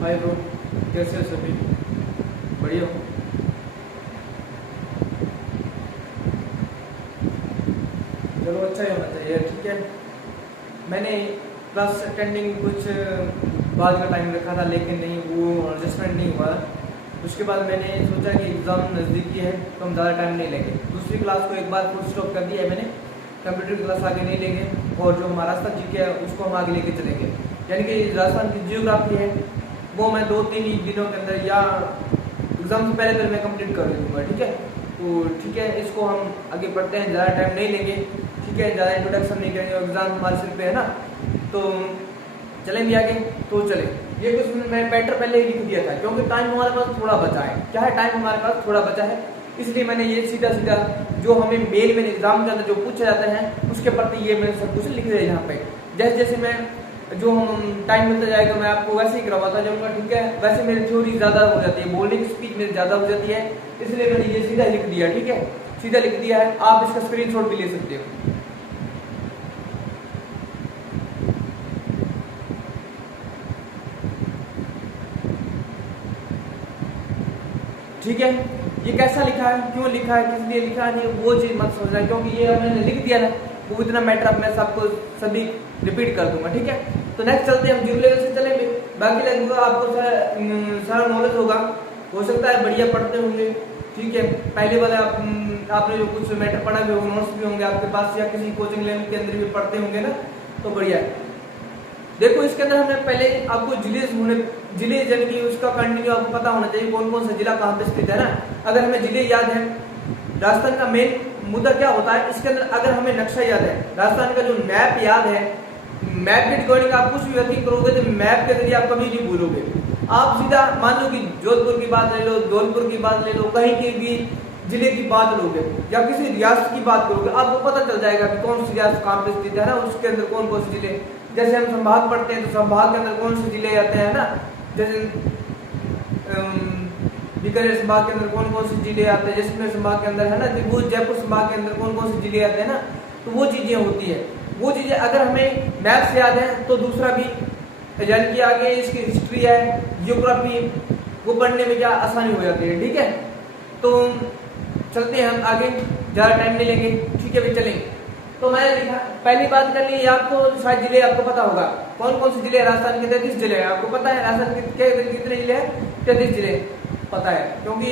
Hi bro, कैसे हो सभी? बढ़िया हो? चलो अच्छा ही होना चाहिए, ठीक है। मैंने क्लास अटेंडिंग कुछ बाद का टाइम रखा था, लेकिन नहीं, वो एडजस्टमेंट नहीं हुआ। उसके बाद मैंने सोचा कि एग्ज़ाम नज़दीकी है तो हम ज़्यादा टाइम नहीं लेंगे। दूसरी क्लास को एक बार फुल स्टॉप कर दिया है मैंने। कंप्यूटर की क्लास आगे नहीं लेंगे, और जो हमारा रास्ता जी के है उसको हम आगे लेके चलेंगे। यानी कि राजस्थान की जियोग्राफी है वो मैं 2-3 ही दिनों के अंदर या एग्ज़ाम से पहले मैं कंप्लीट कर दूँगा, ठीक है। तो ठीक है, इसको हम आगे बढ़ते हैं, ज़्यादा टाइम नहीं लेंगे, ठीक है। ज़्यादा इंट्रोडक्शन नहीं करेंगे, एग्ज़ाम हमारे सिर पे है ना। तो चलेंगे आगे, तो चले। ये कुछ मैं पैटर्न पहले ही लिख दिया था, क्योंकि टाइम हमारे पास थोड़ा बचा है। क्या है, टाइम हमारे पास थोड़ा बचा है, इसलिए मैंने ये सीधा सीधा जो हमें मेल में एग्जाम के अंदर जो पूछे जाते हैं उसके प्रति ये मैंने सब कुछ लिख दिया यहाँ पे। जैसे जैसे मैं जो हम टाइम मिलता जाएगा मैं आपको वैसे ही करवाता जाऊँगा, ठीक है। वैसे मेरी थ्योरी ज़्यादा हो जाती है, बोलने की स्पीड मेरी ज़्यादा हो जाती है, इसलिए मैंने ये सीधा लिख दिया, ठीक है। सीधा लिख दिया है, आप इसका स्क्रीनशॉट भी ले सकते हो। ठीक है, ये कैसा लिखा है, क्यों लिखा है, किस लिए लिखा है, नहीं वो चीज़ मत सोचना, क्योंकि ये मैंने लिख दिया ना, वो इतना मैटर अब मैं सबको सभी रिपीट कर दूंगा, ठीक है। तो नेक्स्ट चलते हैं, हम जीरो लेवल से चलेंगे। बाकी लगभग आपको सारा नॉलेज होगा, हो सकता है बढ़िया पढ़ते होंगे, ठीक है। पहले वाले आपने जो कुछ मैटर पढ़ा भी होगा, नोट्स भी होंगे आपके पास, या किसी कोचिंग लेवल के अंदर भी पढ़ते होंगे ना, तो बढ़िया है। देखो इसके अंदर हमने पहले आपको जिले यानी कि उसका कंटिन्यू आपको पता होना चाहिए कौन कौन सा जिला कहाँ पे स्थित है ना। अगर हमें जिले याद है, राजस्थान का मेन मुद्दा क्या होता है इसके अंदर, अगर हमें नक्शा याद है, राजस्थान का जो मैप याद है, मैप के अकॉर्डिंग आप कुछ भी व्यक्ति करोगे तो मैप के जरिए आप कभी नहीं भूलोगे। आप सीधा मान लो कि जोधपुर की बात ले लो, धौलपुर की बात ले लो, कहीं की भी जिले की बात लोगे या किसी रियासत की बात करोगे, आपको पता चल जाएगा कि कौन सी रियासत कहाँ पे स्थित है ना, उसके अंदर कौन कौन से जिले। जैसे हम संभाग पढ़ते हैं तो संभाग के अंदर कौन से जिले आते हैं ना, जैसे बीकानेर संभाग के अंदर कौन कौन से जिले आते हैं, जैसलमेर संभाग के अंदर है ना, जयपुर संभाग के अंदर कौन कौन से जिले आते हैं ना। तो वो चीजें होती है, वो चीजें अगर हमें मैप से याद है तो दूसरा भी यानी कि आगे इसकी हिस्ट्री है, जियोग्राफी, वो पढ़ने में क्या आसानी हो जाती है, ठीक है। तो चलते हैं हम आगे, ज़्यादा टाइम नहीं लेंगे, ठीक है भाई चलेंगे। तो मैंने लिखा, पहली बात कर ली, आपको शायद जिले आपको पता होगा कौन कौन से जिले, राजस्थान के 33 जिले हैं, आपको पता है राजस्थान के कितने जिले हैं, 33 जिले पता है, क्योंकि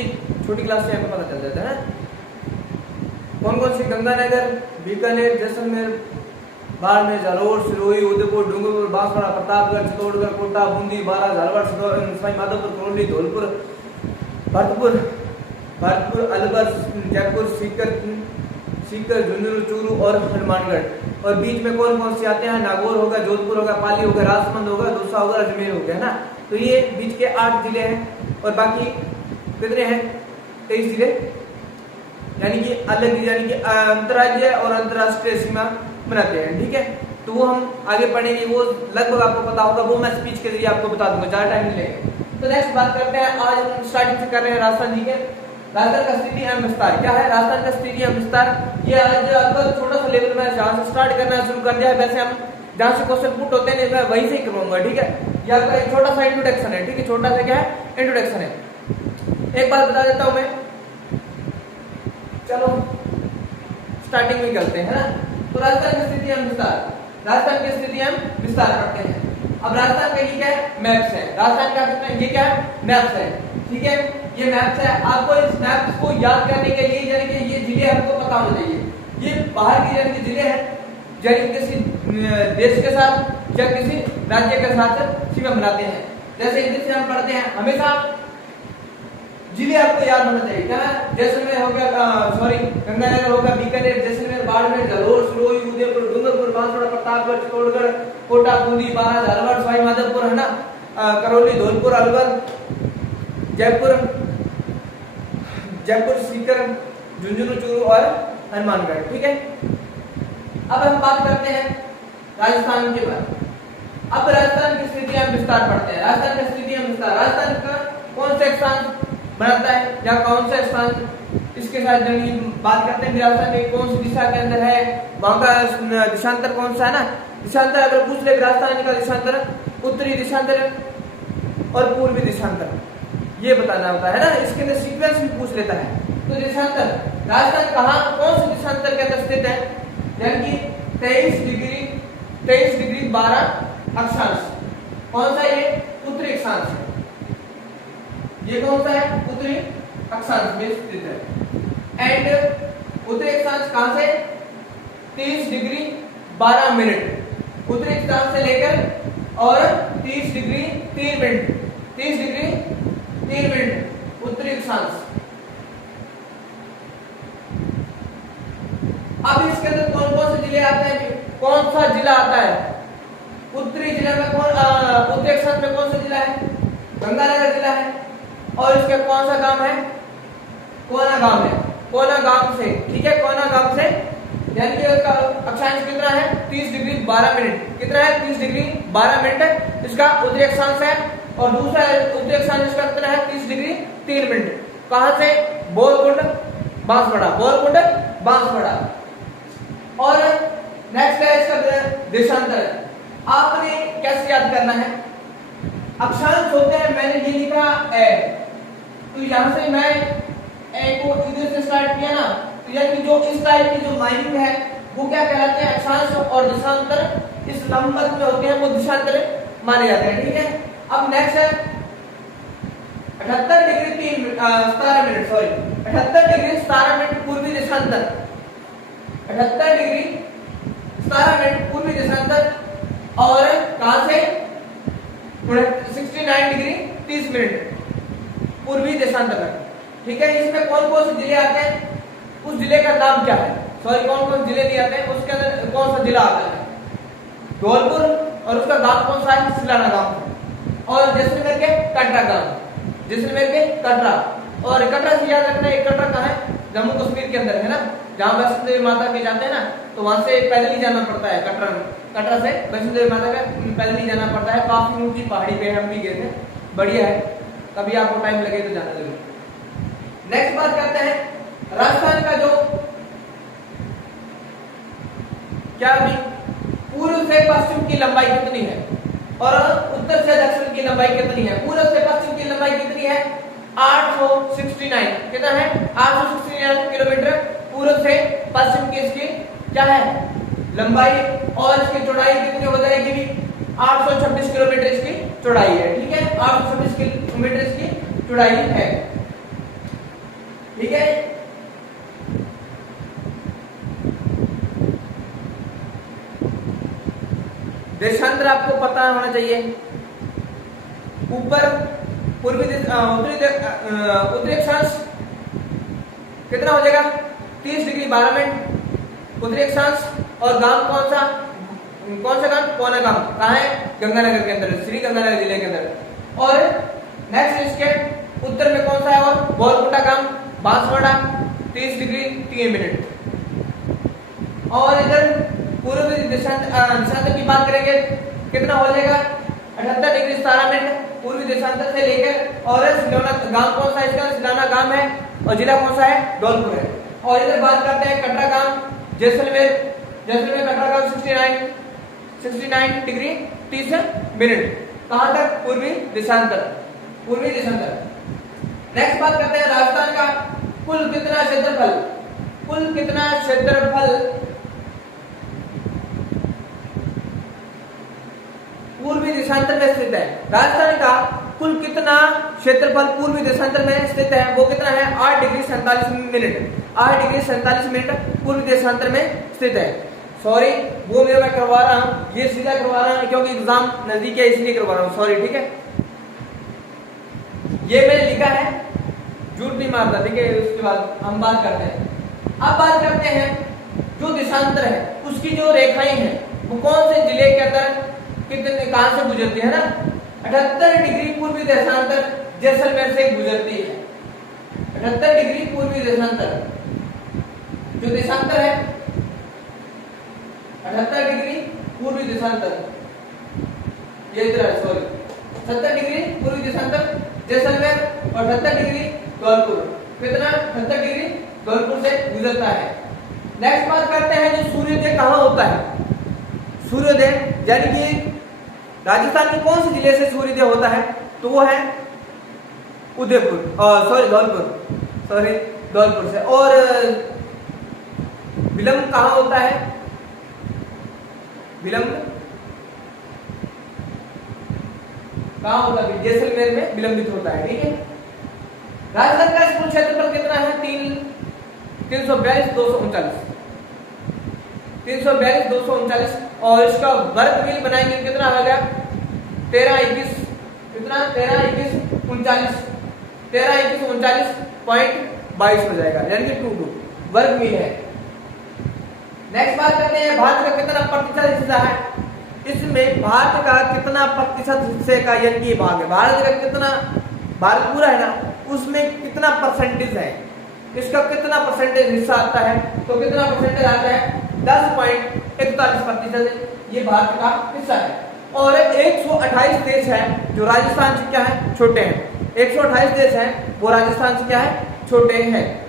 छोटी क्लास से आपको पता चल जाता है ना। कौन कौन से, गंगानगर, बीकानेर, जैसलमेर, बाड़मेर, जालोर, सिरोही, उदयपुर, डूंगरपुर, बांसवाड़ा, प्रतापगढ़, चित्तौड़गढ़, कोटा, बूंदी, बारा, झालावाड़, सवाई माधोपुर, करौली, धौलपुर, भरतपुर, अलवर, जयपुर, सीकर, झुंझुनू, चूरू और हनुमानगढ़। और बीच में कौन कौन से आते हैं, नागौर होगा, जोधपुर होगा, पाली होगा, राजसमंद होगा, दौसा होगा, अजमेर हो गया ना। तो ये बीच के 8 जिले हैं, और बाकी कितने हैं, 23 जिले, यानी कि अलग, यानी कि अंतर्राज्यीय और अंतर्राष्ट्रीय सीमा बनाते हैं, ठीक है। तो वो हम आगे पढ़ेंगे, वो लगभग आपको पता होगा, वो मैं स्पीच के जरिए आपको बता दूंगा, ज्यादा टाइम नहीं लगेगा। तो नेक्स्ट बात करते हैं, आज हम स्टार्टिंग से कर रहे हैं राजस्थान जी के, राजस्थान का स्थिति एवं विस्तार। क्या है राजस्थान का स्थिति एवं विस्तार, ये आज आपका छोटा सा लेवल में जहाँ से स्टार्ट करना शुरू कर दिया है, वैसे हम जहाँ से क्वेश्चन पुट होते हैं मैं वहीं से ही करवाऊंगा, ठीक है। ये आपका एक छोटा सा इंट्रोडक्शन है, ठीक है, छोटा सा क्या है, इंट्रोडक्शन है। एक बात बता देता हूँ मैं, चलो स्टार्टिंग में करते हैं ना। तो राजस्थान की स्थिति एवं विस्तार, राजस्थान की स्थिति एवं विस्तार पढ़ते हैं। अब राजस्थान का ये क्या है, मैप्स है, राजस्थान का ये क्या है, मैप्स है, ठीक है। ये मैप्स है, आपको इस मैप्स को याद करने के लिए यानी कि ये जिले आपको पता होने चाहिए, ये बाहर की यानी कि जिले हैं, यानी किसी देश के साथ या किसी राज्य के साथ सीमा बनाते हैं। जैसे हिंदी से हम पढ़ते हैं, हमेशा जिले आपको याद होना चाहिए, क्या है, जैसलमेर हो गया, सॉरी गंगानगर होगा, बीकानेर, जैसलमेर, बाड़मेर, जालोर, सिरोही, उदयपुर, डूंगरपुर, बांसवाड़ा, प्रतापगढ़, चित्तौड़गढ़, कोटा, बूंदी, बारा, झालावाड़, सवाई माधोपुर, है ना, करौली, धौलपुर, अलवर, जयपुर, सीकर, झुंझुनू, चूरू और हनुमानगढ़, ठीक है। अब हम बात करते हैं राजस्थान के बारे में। अब राजस्थान की स्थिति एवं विस्तार पढ़ते हैं। राजस्थान की स्थिति एवं विस्तार, राजस्थान का कौन सा स्थान बनाता है या कौन सा स्थान इसके साथ बात करते हैं, राजस्थान में कौन सी दिशा के अंदर है, वहां का दिशांतर कौन सा है ना। दिशांतर अगर पूछ ले, राजस्थान का दिशांतर उत्तरी दिशांतर और पूर्वी देशांतर, ये बताना होता है ना। इसके अंदर सीक्वेंस भी पूछ लेता है। तो देशांतर, राजस्थान कहाँ कौन से देशांतर के अंदर स्थित है? यानी कि 23 डिग्री 12 अक्षांश। कौन सा ये? उत्तरी अक्षांश है। ये कौन सा है? उत्तरी अक्षांश में स्थित है। एंड उत्तरी अक्षांश कहां से? 30 डिग्री 12 मिनट उत्तरी अक्षांश से लेकर और 30 डिग्री 3 मिनट 30 डिग्री 3 मिनट उत्तरी अक्षांश। अब इसके अंदर कौन कौन से जिले आते हैं? कौन सा जिला आता है? उत्तरी जिले में कौन उत्तरी अक्षांश में कौन सा जिला है? गंगानगर जिला है। और इसका कौन सा गांव है? कोना गांव है। कोना गांव से, ठीक है, कोना गांव से। यानी कि इसका अक्षांश कितना है? 30 डिग्री 12 मिनट। कितना है? 30 डिग्री 12 मिनट इसका उत्तरी अक्षांश है। और दूसरा उत्तरी अक्षांश इसका कितना है? 30 डिग्री 3 मिनट। कहां से? बोरकुंड बांसवाड़ा, बोरकुंड बांसवाड़ा। और नेक्स्ट है इसका देशांतर। आपने कैसे याद करना है? अक्षांश होते हैं, मैंने ये लिखा ए, तो यहां से मैं ए को इधर से स्टार्ट किया ना, तो यानी कि जो इस टाइप की जो माइनिंग है वो क्या कहलाते हैं? अक्षांश और देशांतर इस लंबवत में होते हैं, वो देशांतर माने जाते हैं। ठीक है, अब नेक्स्ट है 78 degree 17 minute, sorry 78 degree 17 minute पूर्वी देशांतर। 78 डिग्री 17 मिनट पूर्वी देशांतर। और कहां से? 69 डिग्री 30 मिनट पूर्वी देशांतर। ठीक है, इसमें कौन कौन से जिले आते हैं? उस जिले का नाम क्या है? सॉरी, कौन कौन जिले नहीं आते हैं, उसके अंदर कौन सा जिला आता है? धौलपुर, और उसका गांव कौन सा है? सिलाना गांव। और जैसलमेर के कटरा गांव, जैसलमेर के कटरा। और कटरा से याद रखना है, कटरा कहाँ है? जम्मू कश्मीर के अंदर है ना, जहाँ वैष्णो देवी माता के जाते हैं ना, तो वहां से पैदल ही जाना पड़ता है। कटरा से वैष्णो देवी माता का पैदल ही जाना पड़ता है। काफी ऊंची पहाड़ी पे हम भी गए थे, बढ़िया है, कभी आपको टाइम लगे तो जाना जरूर। नेक्स्ट बात करते हैं राजस्थान का जो क्या भी पूर्व से पश्चिम की लंबाई कितनी है और उत्तर से दक्षिण की लंबाई कितनी है? पूर्व से पश्चिम की लंबाई कितनी है? 869। कितना है? 869 किलोमीटर पूर्व से पश्चिम की इसकी क्या है? लंबाई। और इसकी चौड़ाई कितनी हो जाएगी? 826 किलोमीटर इसकी चौड़ाई है। ठीक है, 826 किलोमीटर इसकी चौड़ाई है। ठीक है, देशांतर आपको पता होना चाहिए। ऊपर पूर्वी उत्तरी अक्षांश कितना हो जाएगा? 30 डिग्री 12 मिनट उत्तरी अक्षांश। और गांव कौन सा गांव? कोना गांव। कहाँ है? गंगानगर के अंदर, श्री गंगानगर जिले के अंदर। और नेक्स्ट इसके उत्तर में कौन सा है? और बोरकुंडा गांव, बांसवाड़ा, 30 डिग्री 3 मिनट। और इधर पूर्व देशांतर की बात करेंगे, कितना हो जाएगा? 78 डिग्री 17 मिनट पूर्वी देशांतर से लेकर। और सिलोना गांव कौन सा है? इसका सिलाना गांव है। और जिला कौन सा है? धौलपुर है। और इधर बात करते हैं कटरा गांव, जैसलमेर कटरा गांव 69 डिग्री 30 मिनट। कहां तक? पूर्वी देशांतर। नेक्स्ट बात करते हैं राजस्थान का कुल कितना क्षेत्रफल पूर्वी देशांतर में स्थित है? राजस्थान का कुल कितना क्षेत्रफल पूर्वी देशांतर में स्थित है? वो कितना है? 8 डिग्री 47 मिनट। 8 डिग्री 47 मिनट पूर्वी देशांतर में स्थित है। सॉरी, वो मैं करवा रहा हूँ, ये सीधा करवा रहा हूँ क्योंकि एग्जाम नजदीक है, इसलिए करवा रहा हूँ। सॉरी, ठीक है, ये मैंने लिखा है, झूठ नहीं मारता। ठीक है, उसके बाद हम बात करते हैं। अब बात करते हैं जो देशांतर है उसकी जो रेखाएं हैं वो कौन से जिले के अंदर कितने कहां से गुजरती है ना? 78 डिग्री पूर्वी देशांतर जैसलमेर से गुजरती है। 78 डिग्री पूर्वी देशांतर जो देशांतर है, 78 डिग्री पूर्वी देशांतर, ये इधर है, सॉरी, 70 डिग्री पूर्वी देशांतर जैसलमेर और 78 डिग्री धौलपुर। कितना? 78 डिग्री धौलपुर से गुजरता है। नेक्स्ट बात करते हैं जो सूर्योदय कहाँ होता है? सूर्योदय यानी कि राजस्थान के कौन से जिले से सूर्योदय होता है? तो वो है उदयपुर, धौलपुर से। और विलंब कहाँ होता है? विलंब कहाँ होता है? जैसलमेर में विलंबित होता है। ठीक है। राजस्थान का कुल क्षेत्रफल कितना है? 342,239 और इसका वर्ग मील बनाएंगे कितना आ गया? 1321 कितना? 1321.22 हो जाएगा, यानी कि 22 वर्ग मील है। नेक्स्ट बात करते हैं भारत का कितना प्रतिशत हिस्सा है? इसमें भारत का कितना प्रतिशत हिस्से का यानी कि भाग है? भारत का कितना, भारत पूरा है ना, उसमें कितना परसेंटेज है? इसका कितना परसेंटेज हिस्सा आता है? तो कितना परसेंटेज आता है? 10.41% ये भारत का हिस्सा है। और 128 देश है जो राजस्थान से क्या है? छोटे हैं। 128 देश हैं वो राजस्थान से क्या है? छोटे हैं।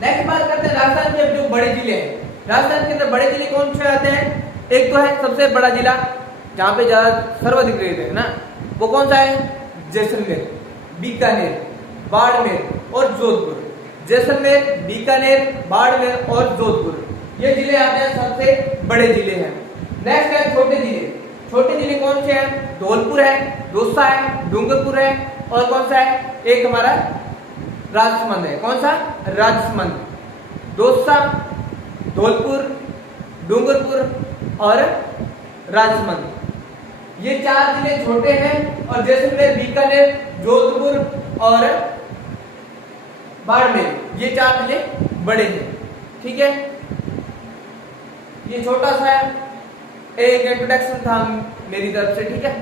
नेक्स्ट बात करते हैं राजस्थान के जो बड़े जिले हैं। राजस्थान के अंदर बड़े जिले कौन से आते हैं? एक तो है सबसे बड़ा जिला जहाँ पे ज्यादा सर्वाधिक रहते हैं ना, वो कौन सा है? जैसलमेर, बीकानेर, बाड़मेर और जोधपुर। जैसलमेर, बीकानेर, बाड़मेर और जोधपुर ये जिले आते हैं, सबसे बड़े जिले हैं। नेक्स्ट है छोटे जिले। छोटे जिले कौन से हैं? धौलपुर है, दौसा है, डूंगरपुर है और कौन सा है? एक हमारा राजसमंद है। कौन सा? राजसमंद। दौसा, धौलपुर, डूंगरपुर और राजसमंद ये 4 जिले छोटे हैं और जैसलमेर, बीकानेर, जोधपुर और बाड़मेर ये 4 जिले बड़े हैं। ठीक है। ये छोटा सा एक इंट्रोडक्शन था मेरी तरफ से। ठीक है।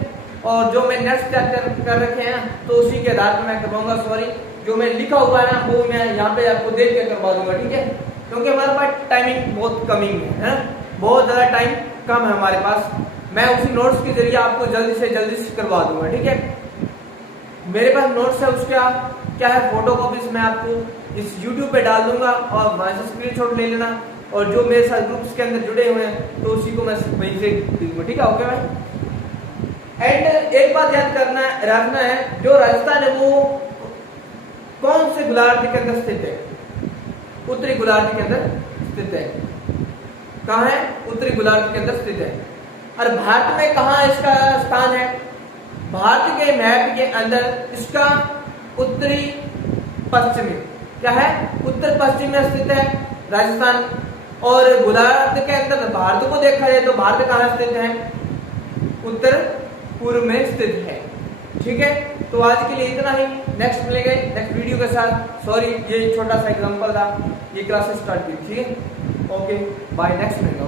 और जो मैं नेक्स्ट चैप्टर कर रखे हैं तो उसी के आधार पर मैं करवाऊंगा। सॉरी, जो मैं लिखा हुआ है ना वो मैं यहाँ पे आपको देख के करवा दूंगा। ठीक है। क्योंकि हमारे पास टाइमिंग बहुत कमिंग है, बहुत ज्यादा टाइम कम है हमारे पास। मैं उसी नोट्स के जरिए आपको जल्दी से करवा दूंगा। ठीक है। मेरे पास नोट्स है, उसके आप क्या है फोटो कॉपीज मैं आपको इस YouTube पे डाल दूंगा और वहां से स्क्रीनशॉट ले लेना। और जो मेरे साथ ग्रुप्स के अंदर जुड़े हुए हैं तो उसी को मैं वहीं से दूंगा। ठीक है। ओके भाई। एंड एक बात याद रखना है, जो राजस्थान है वो कौन से गोलार्ध के अंदर स्थित है? उत्तरी गोलार्ध के अंदर स्थित है। कहाँ है? उत्तरी गोलार्ध के अंदर स्थित है। और भारत में कहाँ इसका स्थान है? भारत के मैप के अंदर इसका उत्तरी पश्चिमी क्या है? उत्तर पश्चिम में स्थित है राजस्थान। और गोलार्ध के अंदर भारत को देखा जाए तो भारत कहाँ स्थित है? उत्तर पूर्व में स्थित है। ठीक है। तो आज के लिए इतना ही। नेक्स्ट मिलेंगे नेक्स्ट वीडियो के साथ। सॉरी ये छोटा सा एग्जांपल था, ये क्लासेस स्टार्ट की। ठीक है। ओके बाय, नेक्स्ट मिलेगा।